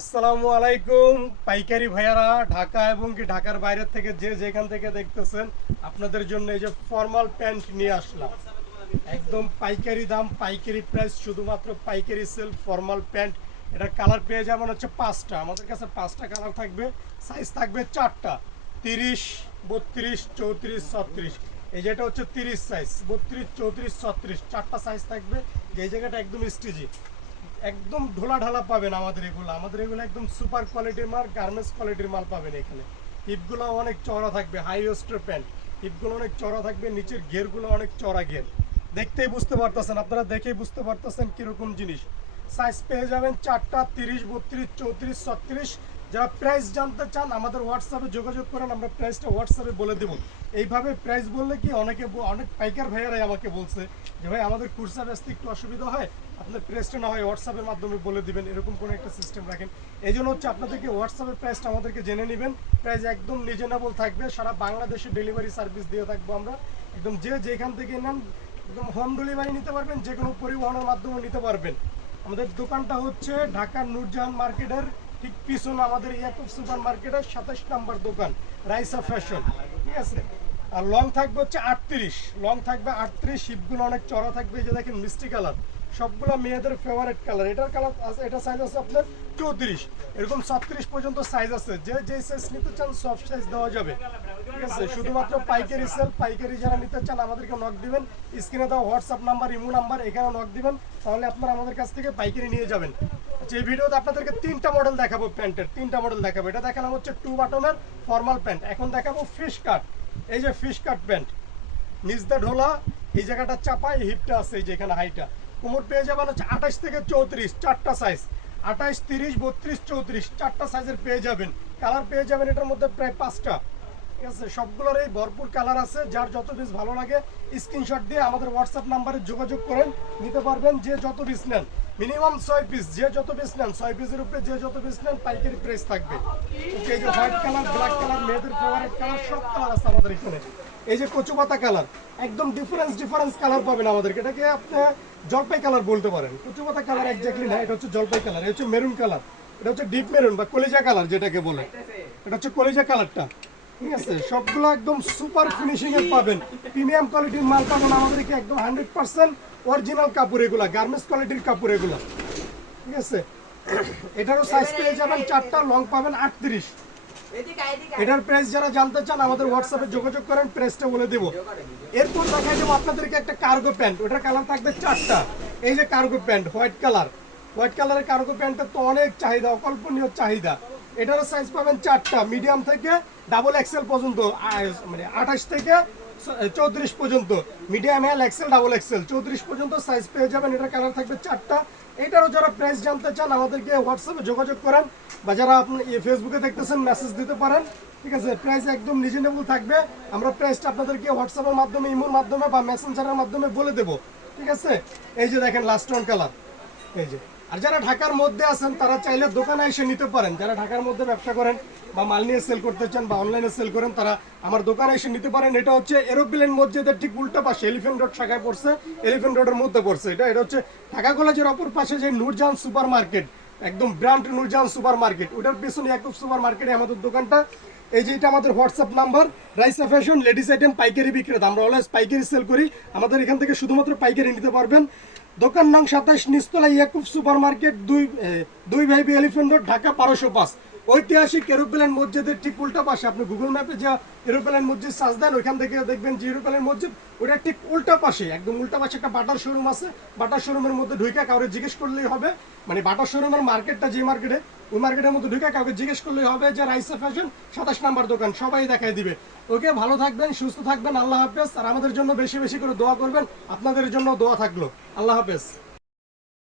আসসালামু আলাইকুম, পাইকারি ভাইয়ারা, ঢাকা এবং কি ঢাকার বাইরে থেকে যে যেখান থেকে দেখতেছেন, আপনাদের জন্য এই যে ফর্মাল প্যান্ট নিয়ে আসলাম। একদম পাইকারি দাম, পাইকারি প্রাইস শুধুমাত্র পাইকারি সেল ফর্মাল প্যান্ট এটা কালার পেয়ে যাবেন হচ্ছে পাঁচটা। আমাদের কাছে পাঁচটা কালার থাকবে সাইজ থাকবে চারটা। তিরিশ, বত্রিশ, চৌত্রিশ, ছত্রিশ। এই যেটা হচ্ছে তিরিশ সাইজ বত্রিশ, চৌত্রিশ, ছত্রিশ। চারটা সাইজ থাকবে এই জায়গাটা একদম স্টিজি একদম ঢোলা ঢালা পাবেন আমাদের এগুলো। আমাদের এগুলো একদম সুপার কোয়ালিটির মাল, গার্মেন্টস কোয়ালিটির মাল পাবেন এখানে। হিপগুলো অনেক চড়া থাকবে হাই ওয়েস্টের প্যান্ট হিপগুলো অনেক চড়া থাকবে, নিচের গেরগুলো অনেক চড়া গের দেখতেই বুঝতে পারতেছেন, আপনারা দেখেই বুঝতে পারতেছেন কীরকম জিনিস। সাইজ পেয়ে যাবেন চারটা, তিরিশ, বত্রিশ, চৌত্রিশ, ছত্রিশ যারা প্রাইস জানতে চান, আমাদের হোয়াটসঅ্যাপে যোগাযোগ করেন, আমরা প্রাইসটা হোয়াটসঅ্যাপে বলে দেবো। এইভাবে প্রাইস বললে কি অনেকে অনেক পাইকার ভাইয়ারাই আমাকে বলছে যে, ভাই, আমাদের কুরসা বেচতে একটু অসুবিধা হয় আপনার প্রাইসটা না হয় হোয়াটসঅ্যাপের মাধ্যমে বলে দিবেন। এরকম কোনো একটা সিস্টেম রাখেন। এই জন্য হচ্ছে আপনাদেরকে হোয়াটসঅ্যাপের প্রাইসটা আমাদেরকে জেনে নেবেন। প্রাইস একদম রিজনেবল থাকবে। সারা বাংলাদেশে ডেলিভারি সার্ভিস দিয়ে থাকব আমরা। একদম যে যেখান থেকে নেন, একদম হোম ডেলিভারি নিতে পারবেন যে কোনো পরিবহনের মাধ্যমে নিতে পারবেন। আমাদের দোকানটা হচ্ছে ঢাকার নূরজাহান মার্কেটের ঠিক পিছনে আমাদের ইয়াকুব সুপার মার্কেটের সাতাশ নাম্বার দোকান রাইসা ফ্যাশন। ঠিক আছে? আর লং থাকবে হচ্ছে আটত্রিশ। লং থাকবে আটত্রিশ শিপগুলো অনেক চড়া থাকবে যে দেখেন মিষ্টি কালার সবগুলো মেয়েদের ফেভারেট কালার এটার কালার এটা সাইজ আছে আপনার চৌত্রিশ। এরকম ছত্রিশ পর্যন্ত সাইজ আছে। যে যে সাইজ নিতে চান, সব সাইজ দেওয়া যাবে। ঠিক আছে? শুধুমাত্র পাইকারি সেল পাইকারি যারা নিতে চান, আমাদেরকে নক দিবেন। স্ক্রিনে দেওয়া হোয়াটসঅ্যাপ নাম্বার ইমো নাম্বার এখানে নক দিবেন। তাহলে আপনারা আমাদের কাছ থেকে পাইকারি নিয়ে যাবেন। যে এই ভিডিওতে আপনাদেরকে তিনটা মডেল দেখাবো, প্যান্টের। তিনটা মডেল দেখাবো। এটা দেখালাম হচ্ছে টু বাটনের ফর্মাল প্যান্ট এখন দেখাবো ফিশ কাট এই যে ফিশ কাট প্যান্ট নিচদা ঢোলা, এই জায়গাটা চাপা, এই হিপটা আছে, এই হাইটা কোমর পেয়ে যাবেন হচ্ছে আঠাশ থেকে চৌত্রিশ, চারটা সাইজ আঠাশ, তিরিশ, বত্রিশ, চৌত্রিশ, চারটা সাইজের পেয়ে যাবেন। কালার পেয়ে যাবেন এটার মধ্যে প্রায় পাঁচটা। ঠিক আছে? সবগুলোর এই ভরপুর কালার আছে, যার যত পিস ভালো লাগে স্ক্রিনশট দিয়ে আমাদের হোয়াটসঅ্যাপ নাম্বারে যোগাযোগ করেন, নিতে পারবেন যে যত পিস নেন। মিনিমাম ছয় পিস যে যত পিস নেন, ছয় পিসের উপরে যে যত পিস নেন, পাইকারি প্রাইস থাকবে। এই যে হোয়াইট কালার ব্ল্যাক কালার মেয়েদের ফেভারিট কালার সব কালার আছে আমাদের এখানে। এই যে কচু পাতা কালার একদম ডিফারেন্স ডিফারেন্স কালার পাবেন আমাদেরকে। এটাকে আপনি জলপাই কালার বলতে পারেন। কচু পাতা কালার একজাক্টলি না, এটা হচ্ছে জলপাই কালার এটা হচ্ছে মেরুন কালার এটা হচ্ছে ডিপ মেরুন বা কলিজা কালার যেটাকে বলে। এটা হচ্ছে কলিজা কালারটা ঠিক আছে সবগুলো একদম সুপার ফিনিশিং এর পাবেন। প্রিমিয়াম কোয়ালিটির মাল পাবেন আমাদেরকে একদম হান্ড্রেড পার্সেন্ট অরিজিনাল কাপড় এগুলা গার্মেন্টস কোয়ালিটির কাপড় এগুলা। ঠিক আছে? এটারও সাইজ পেয়ে যাবেন চারটা লং পাবেন আটত্রিশ। এটার প্রাইস যারা জানতে চান আমাদের হোয়াটসঅ্যাপে যোগাযোগ করেন প্রাইসটা বলে দেবো। এরপর দেখাই দেবো আপনাদেরকে একটা কার্গো প্যান্ট ওটার কালার থাকবে চারটা। এই যে cargo pant white colour white কালারের কার্গো প্যান্টের তো অনেক চাহিদা অকল্পনীয় চাহিদা। এটারও সাইজ পাবেন চারটা মিডিয়াম থেকে ডাবল এক্সেল পর্যন্ত মানে আঠাশ থেকে চৌত্রিশ পর্যন্ত। Medium L XL double XL চৌত্রিশ পর্যন্ত সাইজ পেয়ে যাবেন, এটার কালার থাকবে চারটা। এটারও যারা প্রাইস জানতে চান, আমাদেরকে হোয়াটসঅ্যাপে যোগাযোগ করেন বা যারা আপনি ফেসবুকে দেখতেছেন মেসেজ দিতে পারেন। ঠিক আছে প্রাইস একদম রিজনেবল থাকবে। আমরা প্রাইসটা আপনাদেরকে হোয়াটসঅ্যাপের মাধ্যমে ইমোর মাধ্যমে বা মেসেঞ্জারের মাধ্যমে বলে দেবো। ঠিক আছে? এই যে দেখেন লাস্ট ওয়ান কালার এই যে। আর যারা ঢাকার মধ্যে আছেন, তারা চাইলে দোকানে এসে নিতে পারেন। যারা ঢাকার মধ্যে ব্যবসা করেন বা মাল নিয়ে সেল করতে চান বা অনলাইনে সেল করেন, তারা আমার দোকানে এসে নিতে পারেন। এটা হচ্ছে এরোপ্লেন মসজিদের ঠিক উল্টা পাশে এলিফেন্ট রোড শাখায় পড়ছে এলিফেন্ট রোডের মধ্যে পড়ছে। এটা এটা হচ্ছে ঢাকা কলেজের অপর পাশে যে নূরজাহান সুপার মার্কেট একদম ব্র্যান্ড নূরজাহান সুপার মার্কেট ওটার পেছনে একুব সুপার মার্কেটে আমাদের দোকানটা। এই যে এটা আমাদের WhatsApp number Raisa fashion ladies item পাইকারি বিক্রেতা। আমরা অলওয়েজ পাইকারি সেল করি। আমাদের এখান থেকে শুধুমাত্র পাইকারি নিতে পারবেন। দোকান নাম সাতাশ নিস্তলা ইয়াকুব সুপার মার্কেট দুই দুই ভাইবি এলিফেন্ট রোড, ঢাকা, বারোশো পাঁচ। ঐতিহাসিক এরোপ্লেন মসজিদের ঠিক উল্টা পাশে, আপনি গুগল ম্যাপে যে এরোপ্লেন মসজিদ সার্চ দেন, ওইখান থেকে দেখবেন যে এরোপ্লেন মসজিদ, ওটা ঠিক উল্টা পাশে, একদম উল্টা পাশে একটা বাটার শোরুম আছে। বাটার শোরুমের মধ্যে ঢুকে কাউকে জিজ্ঞেস করলেই হবে মানে বাটার শোরুমের মার্কেটটা যে মার্কেটে, ওই মার্কেটের মধ্যে ঢুকে কাউকে জিজ্ঞেস করলেই হবে যে রাইসা ফ্যাশন, সাতাশ নাম্বার দোকান, সবাই দেখাই দিবে। ওকে, ভালো থাকবেন, সুস্থ থাকবেন, আল্লাহ হাফেজ, আর আমাদের জন্য বেশি বেশি করে দোয়া করবেন, আপনাদের জন্য দোয়া থাকল। আল্লাহ হাফেজ।